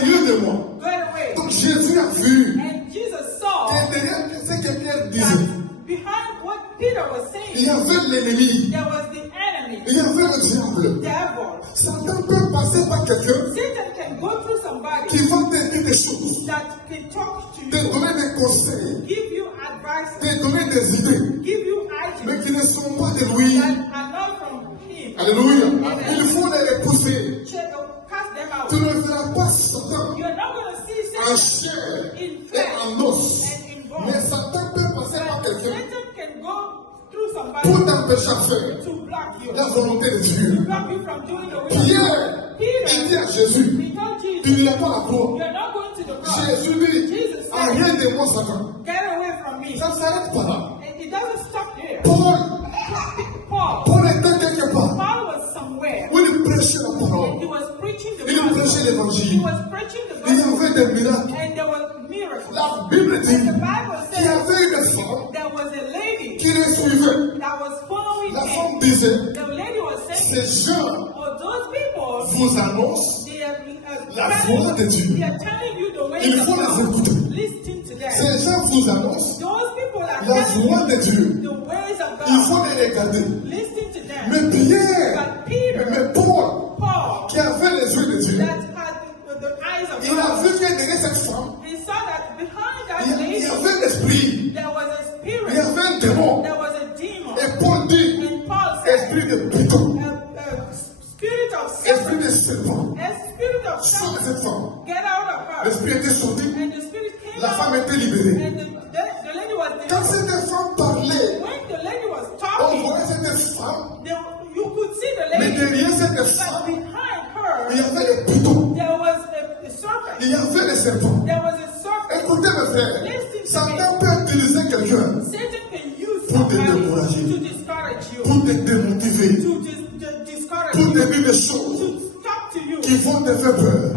sérieux de moi. Go away. Donc Jésus a vu And Jesus saw que derrière ce que Pierre disait, that behind what Peter was il y saying, avait l'ennemi, there was the enemy, il y avait le diable. devil. Satan peut passer par quelqu'un Satan can go through somebody qui va te dire des choses, that can talk to te you, donner des conseils, give you advice, te donner des idées, give you mais ideas qui ne sont pas de lui. that are not from him. Alléluia. Il faut les repousser. Cast them out. Tu ne verras pas Satan You're not going to see en Satan chair in et flesh en os. and in bones. Mais Satan peut passer par But quelqu'un Satan can go through somebody pour t'empêcher à faire to block you. la volonté de Dieu. To block you from doing the will of God. Pierre, il dit à Jésus, He told tu Jesus, n'iras pas à la croix. you're not going to the cross. Jésus dit, Jesus said, arrête de moi Satan. get away from me. Ça ne s'arrête pas là. And it doesn't stop there. Paul était quelque part Paul was somewhere. où il prêchait la And parole. he was preaching the Il prêchait gospel. He l'évangile. was preaching the Il y gospel. avait des miracles. And there were miracles. La Bible dit And the Bible qu'il y says avait une femme there was a lady qui les suivait. that was following La him. femme disait, The lady was saying, ces gens oh, those people, vous annoncent they are, la voix de Dieu. they are telling you the way Il of faut les God. écouter. Listen to them. Ces gens vous annoncent Those people are la telling voix de you Dieu. the ways of Il God. faut les regarder. Listen to them. Mais Pierre, But Peter, mais Paul, Paul, qui avait les yeux de Dieu, that had the eyes of il a God, vu que derrière cette femme, he saw that behind that il y lady, avait l'esprit, there was a il y spirit, avait un démon. there was a demon. Et Paul dit, And Paul said, esprit de python, a spirit of esprit serpent, de serpent, a spirit of sort de serpent, cette femme. get out of her. L'esprit était sorti, And the spirit came la femme out, était libérée. and the lady was Quand delivered. cette femme parlait, When the lady was on talking, voyait cette femme, you could see the mais lady, derrière cette but femme, behind il y her, avait les pythons, there was a serpent. il y avait les serpents. There was a serpent. Écoutez mes frères, Satan peut utiliser quelqu'un Satan can use pour te somebody décourager, to discourage you, pour te démotiver, to discourage pour te you, dire des choses to talk to you, qui vont te faire peur.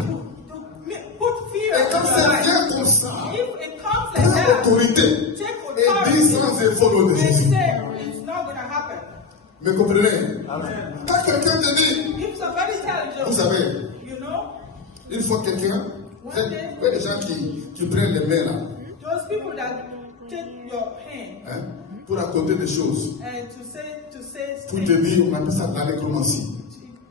to put fear Et quand in your c'est life. bien comme ça, If it comes like prends that, l'autorité take et authority dis sans effort au and Jésus. say it's not going to happen. Me comprenez? Quand quelqu'un te dit, If somebody tells vous you, savez, you know, une fois quelqu'un, fait des gens qui prennent les mains là, those people that take your hand hein, pour raconter des choses, and to say pour te things, dire, on appelle ça la nécromancie,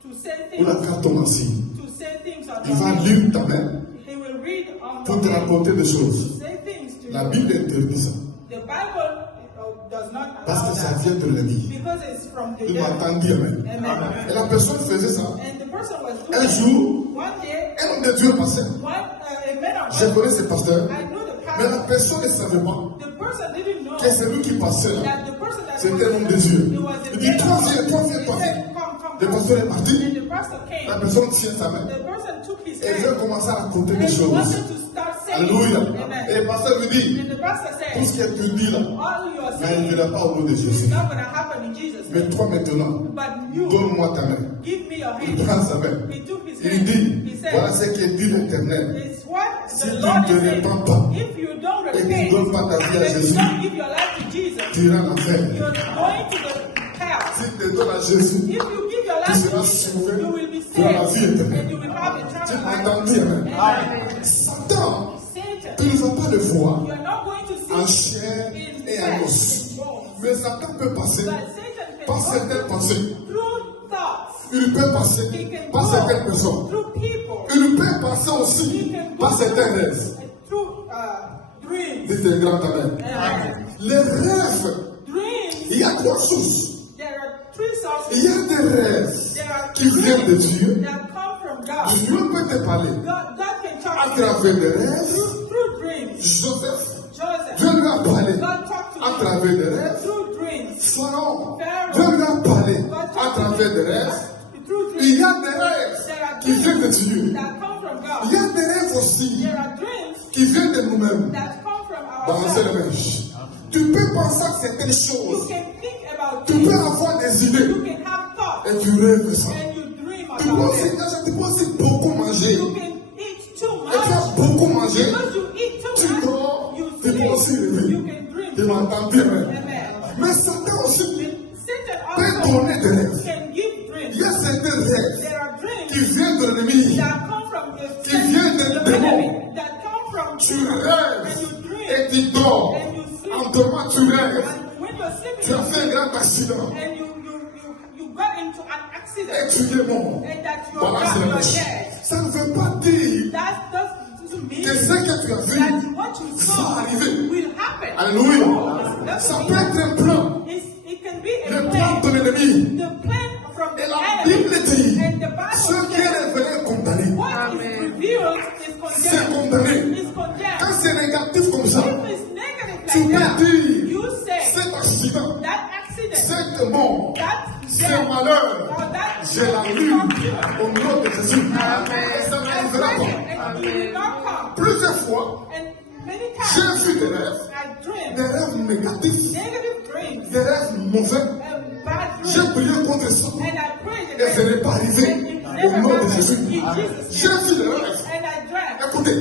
to say ou la things, cartomancie. to say things on Il your va hand. lire ta main He will read on pour your te hand, raconter des choses. say things to La you. Bible interdit ça, The Bible does not parce allow que ça that vient de l'ennemi. because it's from the Il devil. m'entend dire, amen. Amen. Et la personne faisait ça. And the person was Un doing jour, it. One day, un homme de Dieu passait. a man of Je God, connais ce pasteur, I know the mais la pastor. personne ne savait pas The person didn't know que c'est lui qui passait là. that the person that C'était un homme de Dieu. it was Il a dit, man toi of viens, God. toi viens, He toi viens. said, come, Le pasteur est parti. And the pastor came. La personne tient sa main. The person took his Et il a hand commencé à raconter and des he choses. wanted to start saying, Alléluia. Amen. Et le pasteur lui dit, And the pastor tout ce said, que tu dis là, all you are ça saying n'arrivera pas au nom de is Jésus. not going to happen in Jesus' Mais name. toi maintenant, But you, donne-moi ta main. give me your Il hand. prend sa main. He took his Il hand. dit, He said, voilà ce que dit l'Éternel. it's what Si the tu Lord ne te is saying. répands pas If you don't et tu repent, ne donnes pas ta vie à and you Jésus, don't give your life to Jesus, tu iras en enfer. you're going to the hell. Si tu te donnes à Jésus, If you give your tu life to seras Jesus, sauvé. you will be Tu auras la vie saved éternelle. and you will have Tu eternal life. m'entends dire, amen. Amen. Satan, Satan, tu ne vas pas le voir you are not going to en see chair in et en flesh os. and bones. Mais Satan peut passer But Satan par can certaines go pensées. through thoughts. Il peut passer He can par certaines go personnes. through people. Il peut passer He aussi can par go certains rêves. through dreams. Dites un grand amen. Amen. Les rêves, Dreams, il y a trois sources. there are three sources. Il y a des rêves There are qui viennent de dreams Dieu. that come from God. Dieu peut te parler God can à talk to you travers des rêves. through dreams. Joseph, Joseph, Dieu lui a parlé God talked to à him travers des rêves. through dreams. Pharaon, Pharaoh, Dieu lui a parlé God à talked to travers des him rêves. through Il dreams. y a des rêves There are qui viennent de dreams Dieu. that come from God. Il y a des rêves aussi There are dreams qui viennent de nous-mêmes. that come from Balancer les ourselves. mains. Tu peux penser à certaines You choses. can think about Tu peux things. avoir des You idées can have thoughts et tu rêves ça. and you dream Tu peux about aussi, it. tu peux aussi beaucoup manger. You can eat too Et tu as much. beaucoup mangé. Because you eat too Tu much, dors. you Tu peux aussi sleep. rêver. You can dream. Tu m'entends bien. Hein? Amen. Mais Satan aussi Satan peut also donner des rêves. can give Il y a dreams. certains rêves There are qui dreams viennent de l'ennemi, that come from the qui viennent de tu and rêves you dream, et tu dors. and you sleep, En dormant, tu rêves. and when you're sleeping, Tu as fait un grand accident and you got into an et accident, tu es mort. and that Voilà, c'est la you're chose. dead. Ça ne veut pas dire That doesn't mean que ce que tu as vu that what you va saw arriver. will happen. Alléluia. No, Ça it peut doesn't être un plan. it can be a Le plan de plan. l'ennemi. The plan from Et the la enemy. Bible dit, And the Bible ce qui est says, révélé est condamné. what is revealed is C'est condemned. condamné. Is condemned. Quand c'est négatif comme ça, If it's negative tu like that, peux dire, you say cet accident, that accident, cette mort, that ce death, malheur, or that je l'allume au nom de Jésus. Et ça n'arrivera pas. and it will not come. Plusieurs fois, And many j'ai times vu des rêves, I dream des rêves négatifs, negative dreams, des rêves mauvais. bad J'ai dreams, prié contre ça. and I pray Et ce n'est pas arrivé and it au never nom de happened Jésus. in Jesus' J'ai name. vu des rêves And I dreamt